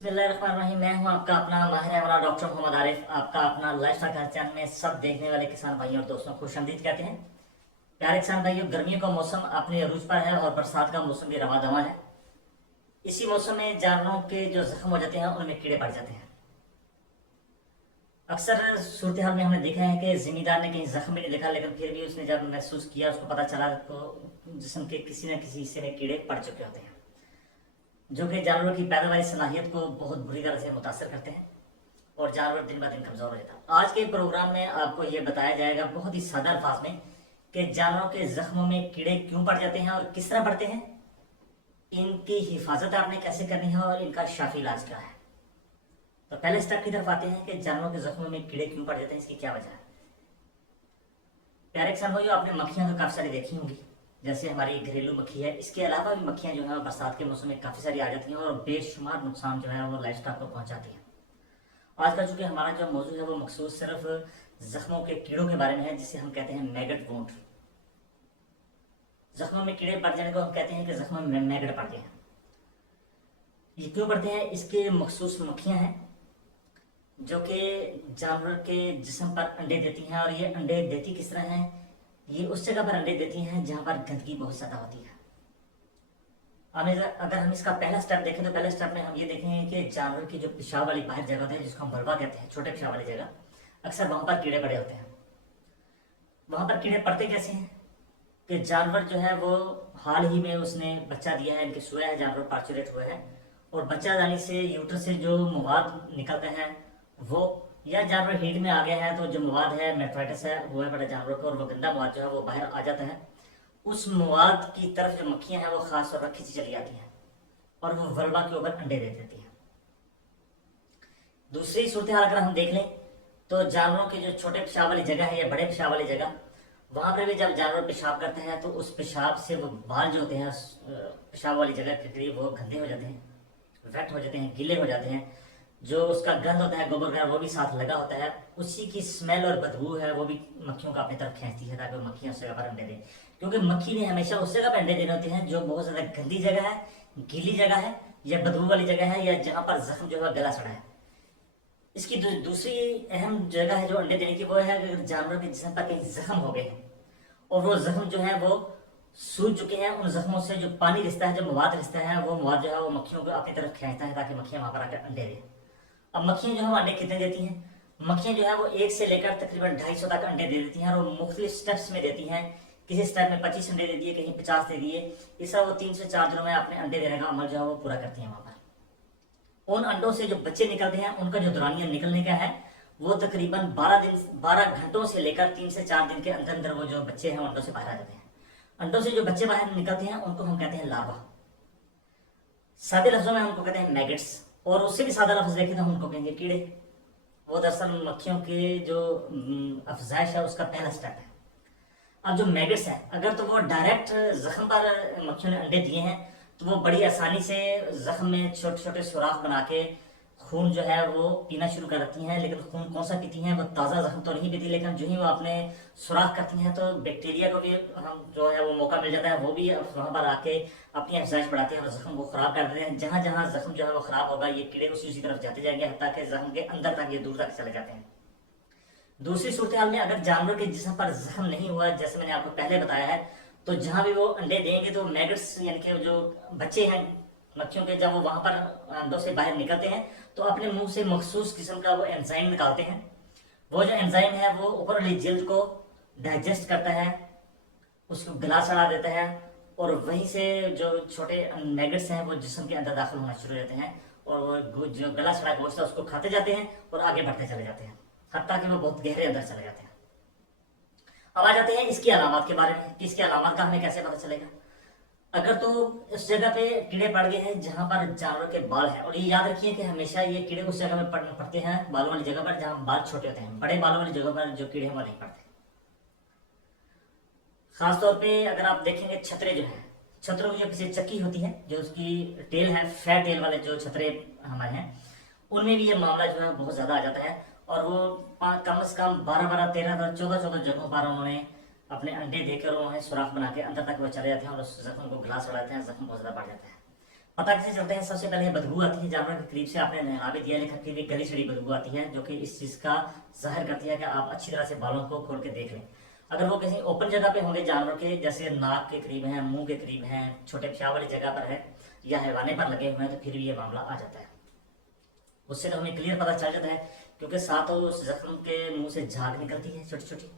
बिस्मिल्लाहिर्रहमानिर्रहीम। मैं हूं आपका अपना माहिर हमारा डॉक्टर मोहम्मद आरिफ। आपका अपना लाइफस्टाइल चैनल में सब देखने वाले किसान भाइयों और दोस्तों को खुशामदीद कहते हैं। प्यारे किसान भाइयों, गर्मियों का मौसम अपने अरूज पर है और बरसात का मौसम भी रवा दवा है। इसी मौसम में जानवरों के जो जख्म हो जाते हैं उनमें कीड़े पड़ जाते हैं। अक्सर सूरत हाल में हमने देखा है कि जिम्मेदार ने कहीं जख्म भी नहीं देखा, लेकिन फिर भी उसने जब महसूस किया, उसको पता चला तो जिस्म के किसी न किसी हिस्से में कीड़े पड़ चुके होते हैं, जो कि जानवरों की पैदावारी सलाहियत को बहुत बुरी तरह से मुतासर करते हैं और जानवर दिन ब दिन कमजोर हो जाता है। आज के प्रोग्राम में आपको ये बताया जाएगा बहुत ही सादा अल्फाज में कि जानवरों के जख्मों में कीड़े क्यों पड़ जाते हैं और किस तरह पड़ते हैं, इनकी हिफाजत आपने कैसे करनी है और इनका शाफी इलाज क्या है। तो पहले स्टेप की तरफ आते हैं कि जानवरों के जख्मों में कीड़े क्यों पड़ जाते हैं, इसकी क्या वजह है। प्यारे किसान भाइयों, आपने मक्खियां तो काफी सारी देखी होंगी, जैसे हमारी घरेलू मक्खी है। इसके अलावा भी मक्खियां जो है बरसात के मौसम में काफी सारी आ जाती हैं और बेशुमार नुकसान जो है वो लाइफ स्टाइल को पहुंचाती है। आज का चूंकि हमारा जो मौजूद है वो मखसूस सिर्फ जख्मों के कीड़ों के बारे में है, जिसे हम कहते हैं मैगट वुंड। जख्मों में कीड़े पड़ जाने को हम कहते हैं कि जख्मों में मैगट पड़ गए हैं। ये क्यों पड़ते हैं, इसके मखसूस मक्खियां हैं जो कि जानवर के जिस्म पर अंडे देती हैं। और ये अंडे देती किस तरह हैं, ये उस जगह पर अंडे देती हैं जहां पर गंदगी बहुत ज्यादा होती है। अगर हम इसका पहला स्टेप देखें तो पहले स्टेप में हम ये देखेंगे कि जानवर की जो पेशाब वाली बाहर जगह है, जिसको हम बलवा कहते हैं, छोटे पेशाब वाली जगह, अक्सर वहां पर कीड़े पड़े होते हैं। वहां पर कीड़े पड़ते कैसे हैं कि जानवर जो है वो हाल ही में उसने बच्चा दिया है, इनके सोया है, जानवर पार्चुरेट हुआ है, और बच्चा जाने से यूटर से जो मवाद निकलता है वो, या जानवर हीट में आ गया है तो जो मवाद है मेट्राइटिस है वो है बड़े जानवर को, और वो गंदा मवाद जो है वो बाहर आ जाता है। उस मवाद की तरफ जो मक्खियां हैं वो खास तौर पर खींची चली जाती हैं और वो वल्वा के ऊपर अंडे दे देती हैं। दूसरी सूरत हाल अगर हम देख लें तो जानवरों की जो छोटे पेशाब वाली जगह है या बड़े पेशाब वाली जगह, वहां पर भी जब जानवर पेशाब करते हैं तो उस पेशाब से वो बाल जो होते हैं पेशाब वाली जगह के करीब वो गंदे हो जाते हैं, वेट हो जाते हैं, गीले हो जाते हैं। जो उसका गंध होता है, गोबर का, वो भी साथ लगा होता है। उसी की स्मेल और बदबू है वो भी मक्खियों को अपनी तरफ खींचती है ताकि मक्खियां उस जगह पर अंडे दें। क्योंकि मक्खी ने हमेशा उस जगह पर अंडे देने होते हैं जो बहुत ज्यादा गंदी जगह है, गीली जगह है, या बदबू वाली जगह है, या जहां पर जख्म जो है गला सड़ा है। इसकी दूसरी अहम जगह है जो अंडे देने की, वो है अगर जानवर के जिस्म पर कहीं जख्म हो गए हैं और वो जख्म जो है वो सूज चुके हैं, उन जख्मों से जो पानी रिश्ता है, जो मवाद रिश्ता है, वो मवाद जो है वो मक्खियों को अपनी तरफ खींचता है ताकि मक्खियां वहां पर आकर अंडे दें। अब मक्खियां जो है वो अंडे कितने देती हैं, मक्खियां जो है वो 1 से लेकर तकरीबन 250 तक अंडे दे देती हैं और वो मुख्तलिफ स्टेप्स में देती हैं। किसी स्टेप में 25 अंडे दे दिए, कहीं 50 दे दिए। इस तरह वो 3 से 4 दिनों में अपने अंडे देने का अमल जो है वो पूरा करती हैं। वहां पर उन अंडों से जो बच्चे निकलते हैं उनका जो दौरानिया निकलने का है वो तकरीबन 12 घंटों से लेकर 3 से 4 दिन के अंदर अंदर वो जो बच्चे हैं अंडों से बाहर आ जाते हैं। अंडों से जो बच्चे बाहर निकलते हैं उनको हम कहते हैं लार्वा। सादे लफ्जों में हम उनको कहते हैं मैगट्स, और उससे भी सादा लफ्ज देखें तो हम उनको कहेंगे कीड़े। वो दरअसल मक्खियों की जो अफजाइश है उसका पहला स्टेप है। अब जो मैगट्स है, अगर तो वो डायरेक्ट जख्म पर मक्खियों ने अंडे दिए हैं तो वो बड़ी आसानी से जख्म में छोटे छोटे सुराख बना के खून जो है वो पीना शुरू कर देती हैं। लेकिन खून कौन सा पीती हैं, वो ताज़ा जख्म तो नहीं पीती, लेकिन जो ही वो अपने सुराख करती हैं तो बैक्टीरिया को भी हम जो है वो मौका मिल जाता है, वो भी वहाँ पर आके अपनी अफजाइश बढ़ाते हैं और जख्म को खराब कर देते हैं। जहाँ जहाँ जख्म जो है वो खराब होगा ये कीड़े उसी तरफ जाते जाएंगे, ताकि जख्म के अंदर तक, ये दूर तक चले जाते हैं। दूसरी सूरत हाल में अगर जानवर के जिस्म पर जख्म नहीं हुआ, जैसे मैंने आपको पहले बताया है, तो जहां भी वो अंडे देंगे तो मैगट्स यानी कि जो बच्चे हैं मक्खियों के, जब वो वहां पर अंडों से बाहर निकलते हैं तो अपने मुंह से मखसूस किस्म का वो एंजाइम निकालते हैं। वो जो एंजाइम है वो ऊपर वाली जिल्द को डाइजेस्ट करता है, उसको गला सड़ा देता है, और वहीं से जो छोटे मैगट्स हैं वो जिस्म के अंदर दाखिल होना शुरू हो जाते हैं और वो जो गला सड़ा गोश्त है उसको खाते जाते हैं और आगे बढ़ते चले जाते हैं, हत्ता कि वो बहुत गहरे अंदर चले जाते हैं। अब आ जाते हैं इसकी अलामत के बारे में कि इसके अलामत का हमें कैसे पता चलेगा। अगर तो उस जगह पे कीड़े पड़ गए हैं जहां पर जानवर के बाल हैं, और ये याद रखिए कि हमेशा ये कीड़े उस जगह में पड़ते हैं बालों वाली जगह पर जहां बाल छोटे होते हैं, बड़े बालों वाली जगह पर जो कीड़े हैं वो नहीं पड़ते। खासतौर पे अगर आप देखेंगे छतरे जो है, छतरों की जो पीछे चक्की होती है, जो उसकी टेल है, फेयर टेल वाले जो छतरे हमारे हैं, उनमें भी ये मामला जो है बहुत ज्यादा आ जाता है। और वो कम से कम 12 13 14 जगहों पर उन्होंने अपने अंडे देकर उन्होंने सुराख बना के अंदर तक वो चले जाते हैं और उस जख्म को गिलास उड़ाते हैं, जख्म बहुत ज्यादा बढ़ जाता है। पता कैसे चलता है? सबसे पहले बदबू आती है जानवर के करीब से, आपने नहला भी दिया लेकिन फिर भी गली सड़ी बदबू आती है, जो कि इस चीज़ का जाहिर करती है कि आप अच्छी तरह से बालों को खोल के देख लें। अगर वो किसी ओपन जगह पे होंगे जानवर के, जैसे नाक के करीब हैं, मुंह के करीब हैं, छोटे पेशाब वाली जगह पर है या हैवाने पर लगे हुए हैं, तो फिर भी ये मामला आ जाता है। उससे तो हमें क्लियर पता चल जाता है, क्योंकि साथ उस जख्म के मुंह से झाग निकलती है छोटी छोटी,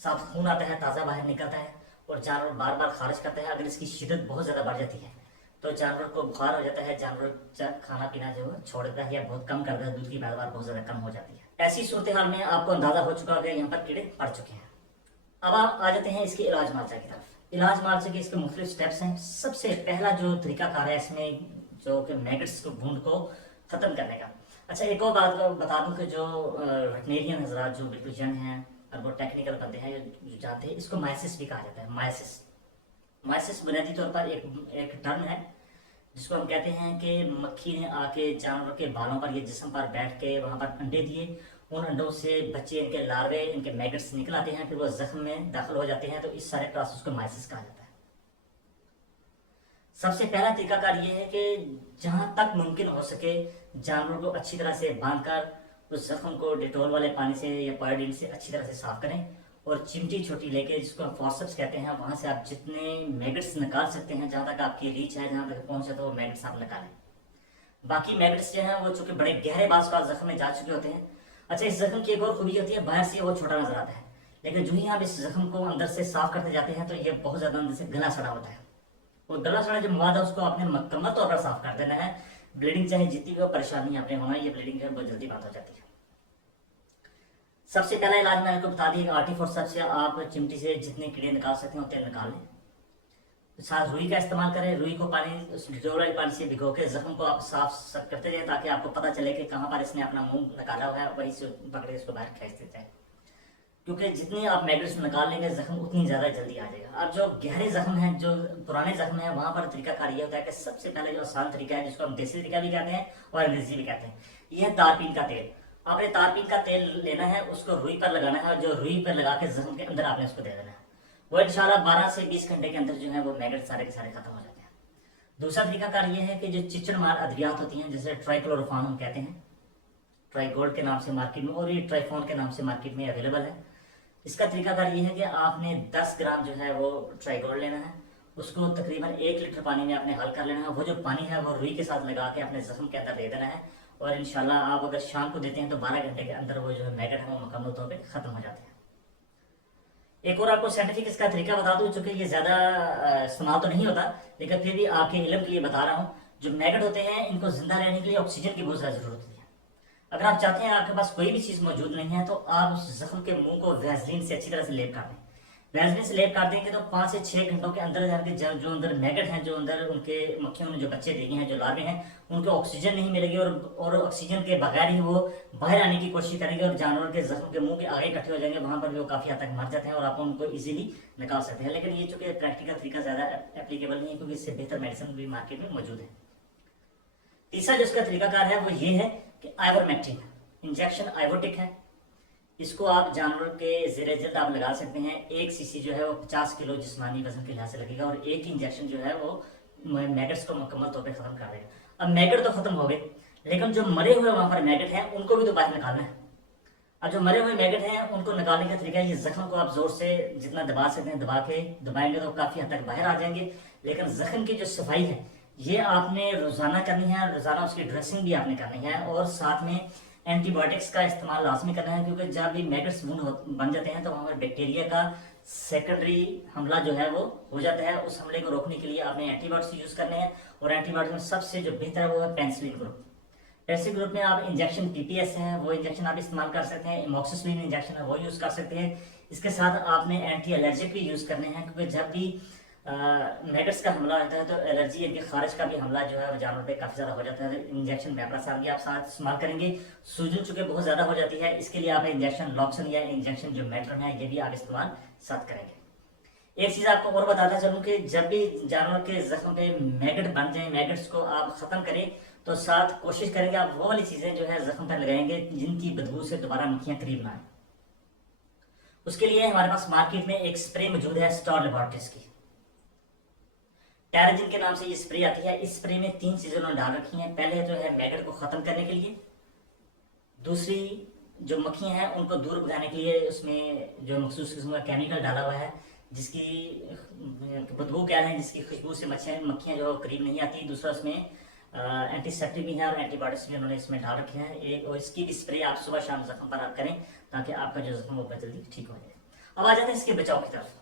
साफ खून आता है, ताज़ा बाहर निकलता है, और जानवर बार बार खारिज करता है। अगर इसकी शिद्दत बहुत ज़्यादा बढ़ जाती है तो जानवर को बुखार हो जाता है, जानवर खाना पीना जो है छोड़ देता है या बहुत कम कर देता है, दूध की पैदावार बहुत ज़्यादा कम हो जाती है। ऐसी सूरत हाल में आपको अंदाज़ा हो चुका है यहाँ पर कीड़े पड़ चुके हैं। अब आप आ जाते हैं इसके इलाज मार्चा की तरफ। इलाज मार्चा के इसके मुख्तलिफ स्टेप्स हैं। सबसे पहला जो तरीकाकार है इसमें, जो कि मैगट्स को भूड को ख़त्म करने का। अच्छा, एक और बात बता दूं कि जो वेटनेरियन हजरात जो बिल्कुल यंग हैं और वो टेक्निकल बंदे हैं जो जानते हैं, इसको माइसिस भी कहा जाता है। माइसिस माइसिस बुनियादी तौर पर एक टर्म है जिसको हम कहते हैं कि मक्खी ने आके जानवर के बालों पर या जिस्म पर बैठ के वहाँ पर अंडे दिए, उन अंडों से बच्चे, इनके लार्वे, इनके मैगट्स निकल आते हैं, फिर वो जख्म में दाखिल हो जाते हैं, तो इस सारे प्रोसेस को माइसिस कहा जाता है। सबसे पहला तरीकाकार ये है कि जहाँ तक मुमकिन हो सके जानवर को अच्छी तरह से बांधकर उस जख्म को डेटोल वाले पानी से या पायोडीन से अच्छी तरह से साफ करें, और चिमटी छोटी लेके, जिसको हम फॉर्सेप्स कहते हैं, वहां से आप जितने मैगट्स निकाल सकते हैं, जहां तक आपकी रीच है, जहां तक पहुंचे, तो वो मैगट्स आप निकालें। बाकी मैगट्स जो हैं वो चूंकि बड़े गहरे बास का जख्म में जा चुके होते हैं। अच्छा, इस जख्म की एक और खूबी होती है, बाहर से वो छोटा नजर आता है, लेकिन जो ही आप इस जख्म को अंदर से साफ करते जाते हैं तो ये बहुत ज्यादा अंदर से गला सड़ा होता है। वो गला सड़ा जो मवाद है उसको आपने मुकम्मल तौर पर साफ कर देना है। ब्लीडिंग चाहे जितनी भी परेशानी आपने होना, ये ब्लीडिंग है बहुत जल्दी बंद हो जाती है। सबसे पहला इलाज मैंने आपको बता दिया, आर्टी फोर्सेप्स से आप चिमटी से जितने कीड़े निकाल सकते हैं उतने निकाल लें। साथ रुई का इस्तेमाल करें। रुई को डिटोल वाले पानी से भिगो के जख्म को आप साफ करते जाए, ताकि आपको पता चले कि कहाँ पर इसने अपना मुंह निकाला हुआ है, वहीं से पकड़े इसको बाहर खींच देते हैं। क्योंकि जितनी आप मैगट्स निकाल लेंगे जख्म उतनी ज़्यादा जल्दी आ जाएगा। अब जो गहरे जख्म हैं, जो पुराने जख्म हैं, वहाँ पर तरीकाकार ये होता है कि सबसे पहले जो आसान तरीका है, जिसको हम देसी तरीका भी कहते हैं और अंग्रेजी भी कहते हैं, यह है तारपीन का तेल। आपने तारपीन का तेल लेना है, उसको रुई पर लगाना है, और जो रुई पर लगा के जख्म के अंदर आपने उसको दे देना है। वो इंशाल्लाह 12 से 20 घंटे के अंदर जो है वो मैगट सारे के सारे खत्म हो जाते हैं। दूसरा तरीकाकार ये है कि जो चिचड़ मार अद्वियात होती हैं, जैसे ट्राइक्लोरोफान हम कहते हैं, ट्राइगोल्ड के नाम से मार्केट में, और ये ट्राइफोन के नाम से मार्केट में अवेलेबल है। इसका तरीकाकार ये है कि आपने 10 ग्राम जो है वो ट्राइगोल्ड लेना है, उसको तकरीबन 1 लीटर पानी में आपने हल कर लेना है। वो जो पानी है वो रुई के साथ लगा के अपने जख्म के अंदर दे देना है, और इंशाल्लाह आप अगर शाम को देते हैं तो 12 घंटे के अंदर वो जो है मैगट है वो मुकम्मल तौर पे खत्म हो जाते हैं। एक और आपको साइंटिफिक इसका तरीका बता दूं, चूंकि ये ज़्यादा इस्तेमाल तो नहीं होता, लेकिन फिर भी आपके इल्म के लिए बता रहा हूँ। जो मैगट होते हैं इनको जिंदा रहने के लिए ऑक्सीजन की बहुत ज़्यादा ज़रूरत होती है। अगर आप चाहते हैं आपके पास कोई भी चीज़ मौजूद नहीं है, तो आप उस जख्म के मुंह को वैसलीन से अच्छी तरह से लेप कर दें। वैसलीन से लेप कर देंगे तो 5 से 6 घंटों के अंदर जाके जो अंदर मैगट हैं, जो अंदर उनके मक्खियों ने जो बच्चे दिए हैं, जो लार्वे हैं, उनको ऑक्सीजन नहीं मिलेगी, और ऑक्सीजन के बगैर ही वो बाहर आने की कोशिश करेंगे, और जानवर के जख्म के मुंह के आगे इकट्ठे हो जाएंगे, वहां पर भी वो काफ़ी हद तक मर जाते हैं, और आप उनको ईजिली निकाल सकते हैं। लेकिन ये चूंकि प्रैक्टिकल तरीका ज़्यादा एप्लीकेबल नहीं है, क्योंकि इससे बेहतर मेडिसिन भी मार्केट में मौजूद है। तीसरा जो इसका तरीकाकार है वो ये है कि आइवरमेक्टिन इंजेक्शन, आइवोटिक है। इसको आप जानवर के ज़ेरे जल्द आप लगा सकते हैं। 1 सीसी जो है वो 50 किलो जिस्मानी वजन के लिहाज से लगेगा, और एक इंजेक्शन जो है वो मैगट्स को मुकम्मल तौर पे खत्म कर देगा। अब मैगट तो खत्म हो गए, लेकिन जो मरे हुए वहां पर मैगट हैं उनको भी तो बाहर निकालना है। अब जो मरे हुए मैगट हैं उनको निकालने का तरीका है, ये जख्म को आप जोर से जितना दबा सकते हैं दबाएंगे तो काफ़ी हद तक बाहर आ जाएंगे। लेकिन जख्म की जो सफाई है ये आपने रोज़ाना करनी है, रोज़ाना उसकी ड्रेसिंग भी आपने करनी है, और साथ में एंटीबायोटिक्स का इस्तेमाल लाजमी करना है, क्योंकि जब भी मैगट्स बन जाते हैं तो वहाँ पर बैक्टीरिया का सेकेंडरी हमला जो है वो हो जाता है। उस हमले को रोकने के लिए आपने एंटीबायोटिक्स यूज़ करने हैं, और एंटीबायोटिक्स में सबसे जो बेहतर है वो है पेनिसिलिन ग्रुप। पेनिसिलिन ग्रुप में आप इंजेक्शन पीपीएस है वो इंजेक्शन आप इस्तेमाल कर सकते हैं, एमोक्सिसिलिन इंजेक्शन है वो यूज़ कर सकते हैं। इसके साथ आपने एंटी एलर्जिक भी यूज़ करने हैं, क्योंकि जब भी मैगट्स का हमला होता है तो एलर्जी इनके खारिज का भी हमला जो है वो जानवर पे काफ़ी ज़्यादा हो जाता है। इंजेक्शन मेप्रासार भी आप साथ इस्तेमाल करेंगे। सूजन चूंकि बहुत ज़्यादा हो जाती है, इसके लिए आप इंजेक्शन लॉक्सन या इंजेक्शन जो मेट्रन है ये भी आप इस्तेमाल साथ करेंगे। एक चीज़ आपको और बताता चलूँ कि जब भी जानवर के जख्म पे मैगट बन जाए, मैगट्स को आप ख़त्म करें, तो साथ कोशिश करेंगे आप वो वाली चीज़ें जो है जख्म पर लगाएंगे जिनकी बदबू से दोबारा मक्खियाँ करीब ना आए। उसके लिए हमारे पास मार्केट में एक स्प्रे मौजूद है स्टार लेबोरेटरीज की, टेराजिन के नाम से ये स्प्रे आती है। इस स्प्रे में 3 चीजें उन्होंने डाल रखी हैं। पहले जो है मैगट को खत्म करने के लिए, दूसरी जो मक्खियां हैं उनको दूर भगाने के लिए उसमें जो मखसूस किस्म का केमिकल डाला हुआ है, जिसकी बदबू कह रहे हैं, जिसकी खुशबू से मक्खियां जो करीब नहीं आती। दूसरा उसमें एंटीसेप्टिक भी है और एंटीबायोटिक्स भी उन्होंने इसमें डाल रखे हैं। एक और इसकी भी स्प्रे आप सुबह शाम जख्म पर आप करें ताकि आपका जो जख्म वो जल्दी ठीक हो जाए। अब आ जाते हैं इसके बचाव की तरफ।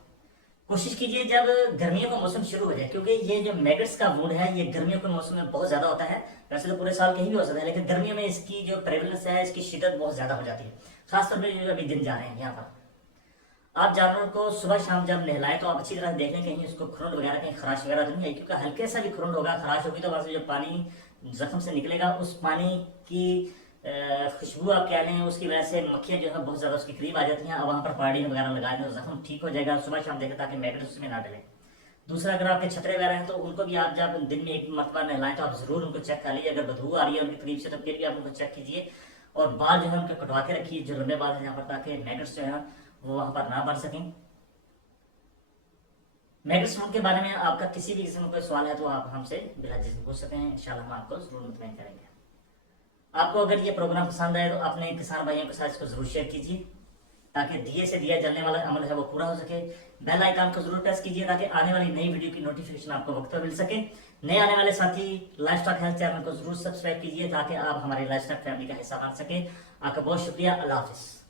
कोशिश कीजिए जब गर्मियों का मौसम शुरू हो जाए, क्योंकि ये जो मैगट्स का वुंड है ये गर्मियों के मौसम में बहुत ज्यादा होता है। वैसे तो पूरे साल कहीं भी हो सकता है, लेकिन गर्मियों में इसकी जो प्रेवलेंस है, इसकी शिद्दत बहुत ज्यादा हो जाती है। खासतौर पर जो अभी दिन जा रहे हैं यहाँ पर, आप जानवरों को सुबह शाम जब नहलाएं तो आप अच्छी तरह देख लें कहीं उसको खुरंड वगैरह, कहीं खराश वगैरह तो नहीं है, क्योंकि हल्के सा भी खुरंड होगा, खराश होगी तो वहां से जो पानी जख्म से निकलेगा, उस पानी की खुशबू आप कह लें, उसकी वजह से मक्खियां जो है बहुत ज्यादा उसके करीब आ जाती हैं। अब वहां पर पानी वगैरह लगा दें तो जख्म ठीक हो जाएगा। सुबह शाम देखें ताकि मैगट उसमें ना डले। दूसरा, अगर आपके छतरे वगैरह हैं तो उनको भी आप जब दिन में एक मरतबा नहलाएं तो आप जरूर उनको चेक कर लीजिए। अगर बदबू आ रही है उनके करीब से तो फिर भी आप उनको चेक कीजिए। और बाल जो है उनके कटवा के रखिए, जो लंबे बाल हैं यहाँ पर, ताकि मैगट्स जो है वो वहां पर ना बढ़ सकें। मैगट्स के बारे में आपका किसी भी किस्म का कोई सवाल है तो आप हमसे बिला झिझक पूछ सकते हैं। इंशाल्लाह हम आपको जरूर मुतमईन करेंगे। आपको अगर ये प्रोग्राम पसंद आए तो अपने किसान भाइयों के साथ इसको जरूर शेयर कीजिए, ताकि दिए से दिया जलने वाला अमल है वो पूरा हो सके। बेल आइकन को जरूर प्रेस कीजिए ताकि आने वाली नई वीडियो की नोटिफिकेशन आपको वक्त पर मिल सके। नए आने वाले साथी लाइफस्टाइल हेल्थ चैनल को जरूर सब्सक्राइब कीजिए ताकि आप हमारे लाइफस्टाइल फैमिली का हिस्सा बन सके। आपका बहुत शुक्रिया। अल्लाह हाफिज।